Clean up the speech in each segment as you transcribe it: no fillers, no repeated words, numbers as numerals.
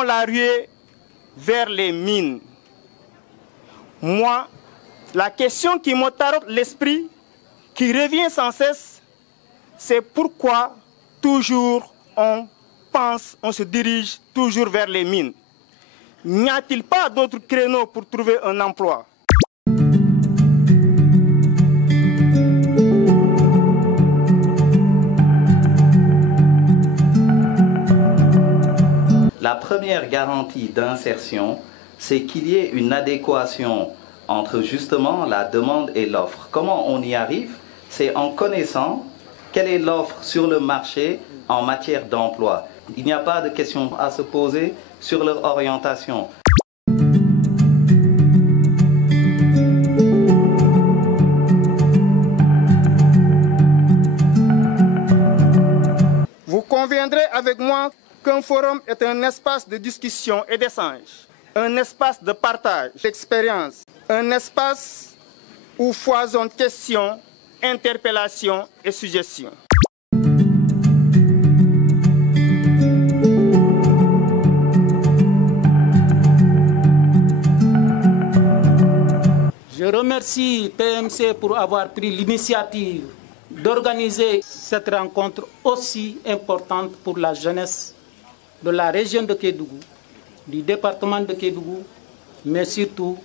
font la ruée vers les mines. Moi, la question qui me taraude l'esprit, qui revient sans cesse, c'est pourquoi toujours on se dirige toujours vers les mines. N'y a-t-il pas d'autres créneaux pour trouver un emploi? La première garantie d'insertion, c'est qu'il y ait une adéquation entre justement la demande et l'offre. Comment on y arrive? C'est en connaissant quelle est l'offre sur le marché en matière d'emploi. Il n'y a pas de question à se poser sur leur orientation. Vous conviendrez avec moi qu'un forum est un espace de discussion et d'échange, un espace de partage d'expériences, un espace où foisonnent questions, interpellations et suggestions. Je remercie PMC pour avoir pris l'initiative d'organiser cette rencontre aussi importante pour la jeunesse de la région de Kédougou, du département de Kédougou, mais surtout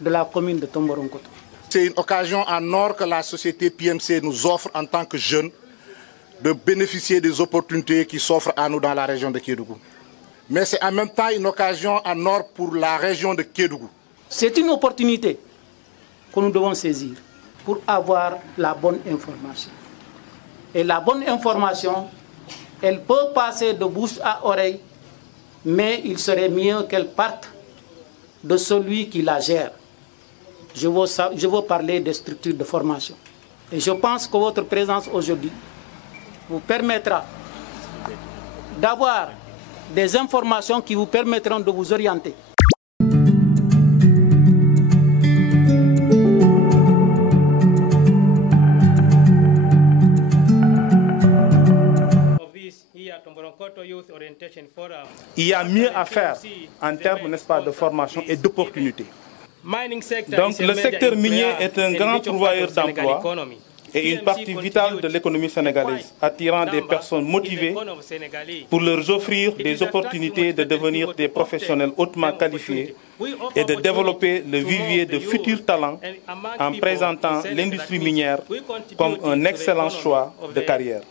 de la commune de Tomboronkoto. C'est une occasion en or que la société PMC nous offre en tant que jeunes de bénéficier des opportunités qui s'offrent à nous dans la région de Kédougou. Mais c'est en même temps une occasion en or pour la région de Kédougou. C'est une opportunité que nous devons saisir pour avoir la bonne information. Et la bonne information, elle peut passer de bouche à oreille, mais il serait mieux qu'elle parte de celui qui la gère. Je veux parler des structures de formation. Et je pense que votre présence aujourd'hui vous permettra d'avoir des informations qui vous permettront de vous orienter. Il y a mieux à faire en termes, n'est-ce pas, de formation et d'opportunités. Donc le secteur minier est un grand pourvoyeur d'emplois et une partie vitale de l'économie sénégalaise, attirant des personnes motivées pour leur offrir des opportunités de devenir des professionnels hautement qualifiés et de développer le vivier de futurs talents en présentant l'industrie minière comme un excellent choix de carrière.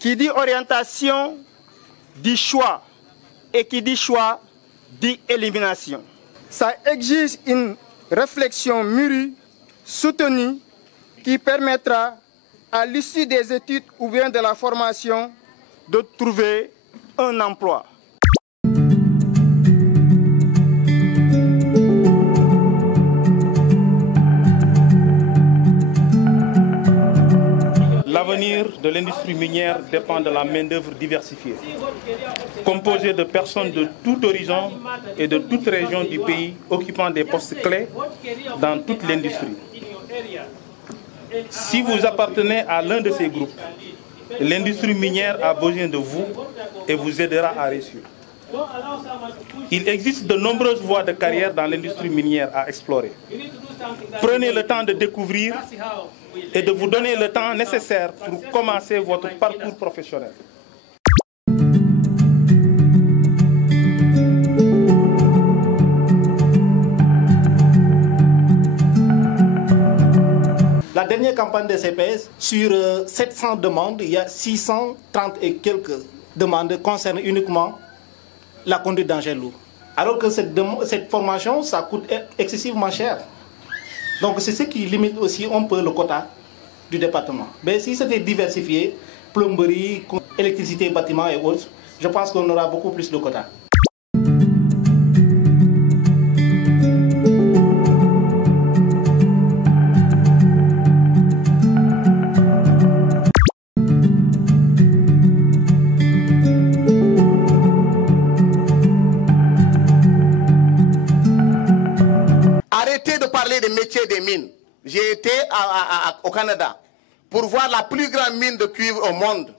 Qui dit orientation, dit choix. Et qui dit choix, dit élimination. Ça exige une réflexion mûrie, soutenue, qui permettra à l'issue des études ou bien de la formation de trouver un emploi. L'avenir de l'industrie minière dépend de la main-d'œuvre diversifiée, composée de personnes de tout horizon et de toute région du pays occupant des postes clés dans toute l'industrie. Si vous appartenez à l'un de ces groupes, l'industrie minière a besoin de vous et vous aidera à réussir. Il existe de nombreuses voies de carrière dans l'industrie minière à explorer. Prenez le temps de découvrir et de vous donner le temps nécessaire pour commencer votre parcours professionnel. La dernière campagne de CPS, sur 700 demandes, il y a 630 et quelques demandes concernant uniquement la conduite d'engins lourds. Alors que cette formation, ça coûte excessivement cher. Donc c'est ce qui limite aussi un peu le quota du département. Mais si c'était diversifié, plomberie, électricité, bâtiments et autres, je pense qu'on aura beaucoup plus de quotas. au Canada pour voir la plus grande mine de cuivre au monde.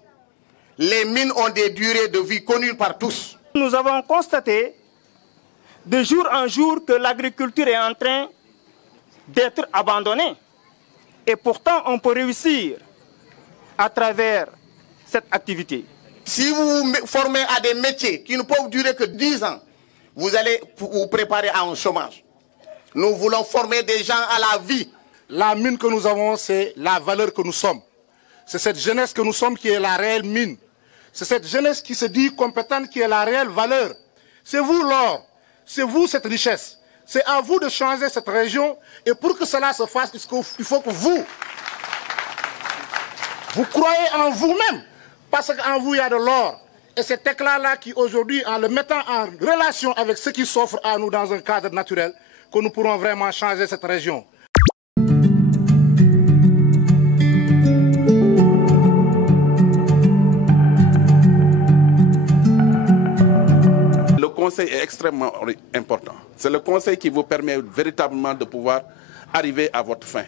Les mines ont des durées de vie connues par tous. Nous avons constaté de jour en jour que l'agriculture est en train d'être abandonnée. Et pourtant, on peut réussir à travers cette activité. Si vous vous formez à des métiers qui ne peuvent durer que 10 ans, vous allez vous préparer à un chômage. Nous voulons former des gens à la vie. La mine que nous avons, c'est la valeur que nous sommes. C'est cette jeunesse que nous sommes qui est la réelle mine. C'est cette jeunesse qui se dit compétente qui est la réelle valeur. C'est vous l'or, c'est vous cette richesse. C'est à vous de changer cette région. Et pour que cela se fasse, il faut que vous croyez en vous-même. Parce qu'en vous, il y a de l'or. Et cet éclat-là qui aujourd'hui, en le mettant en relation avec ce qui s'offre à nous dans un cadre naturel, que nous pourrons vraiment changer cette région. Le conseil est extrêmement important. C'est le conseil qui vous permet véritablement de pouvoir arriver à votre fin.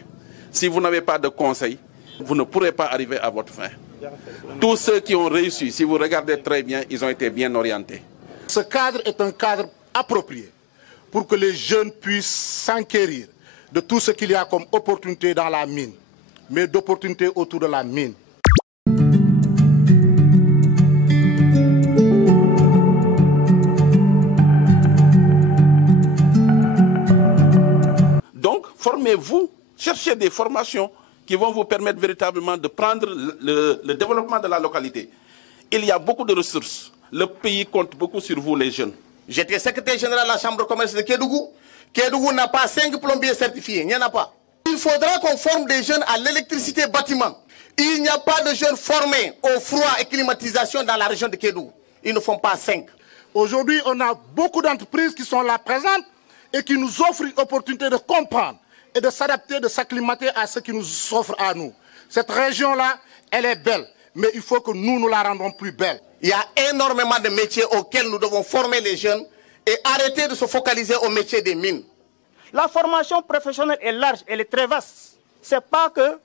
Si vous n'avez pas de conseil, vous ne pourrez pas arriver à votre fin. Tous ceux qui ont réussi, si vous regardez très bien, ils ont été bien orientés. Ce cadre est un cadre approprié pour que les jeunes puissent s'enquérir de tout ce qu'il y a comme opportunité dans la mine, mais d'opportunités autour de la mine. Donc, formez-vous, cherchez des formations qui vont vous permettre véritablement de prendre le développement de la localité. Il y a beaucoup de ressources. Le pays compte beaucoup sur vous, les jeunes. J'étais secrétaire général de la Chambre de commerce de Kédougou. Kédougou n'a pas 5 plombiers certifiés, il n'y en a pas. Il faudra qu'on forme des jeunes à l'électricité bâtiment. Il n'y a pas de jeunes formés au froid et climatisation dans la région de Kédougou. Ils ne font pas 5. Aujourd'hui, on a beaucoup d'entreprises qui sont là présentes et qui nous offrent l'opportunité de comprendre et de s'adapter, de s'acclimater à ce qui nous offre à nous. Cette région-là, elle est belle, mais il faut que nous la rendons plus belle. Il y a énormément de métiers auxquels nous devons former les jeunes et arrêter de se focaliser au métier des mines. La formation professionnelle est large, elle est très vaste. Ce n'est pas que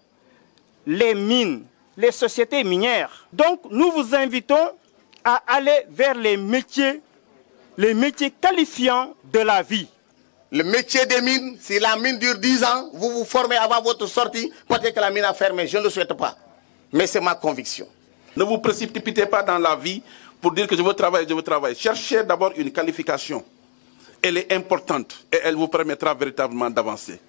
les mines, les sociétés minières. Donc nous vous invitons à aller vers les métiers qualifiants de la vie. Le métier des mines, si la mine dure 10 ans, vous vous formez avant votre sortie, peut-être que la mine a fermé, je ne le souhaite pas. Mais c'est ma conviction. Ne vous précipitez pas dans la vie pour dire que je veux travailler, je veux travailler. Cherchez d'abord une qualification. Elle est importante et elle vous permettra véritablement d'avancer.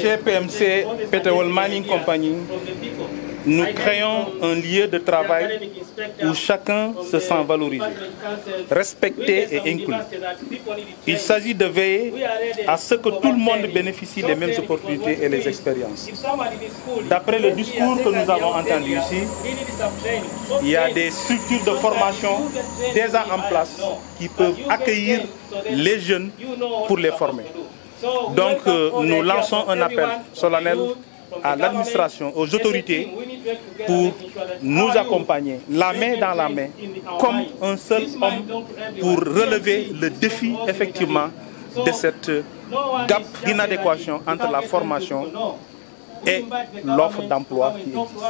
Chez PMC, Petrol Mining Company, nous créons un lieu de travail où chacun se sent valorisé, respecté et inclus. Il s'agit de veiller à ce que tout le monde bénéficie des mêmes opportunités et les expériences. D'après le discours que nous avons entendu ici, il y a des structures de formation déjà en place qui peuvent accueillir les jeunes pour les former. Donc nous lançons un appel solennel à l'administration, aux autorités, pour nous accompagner, la main dans la main, comme un seul homme, pour relever le défi, effectivement, de cette gap d'inadéquation entre la formation et l'offre d'emploi qui existe.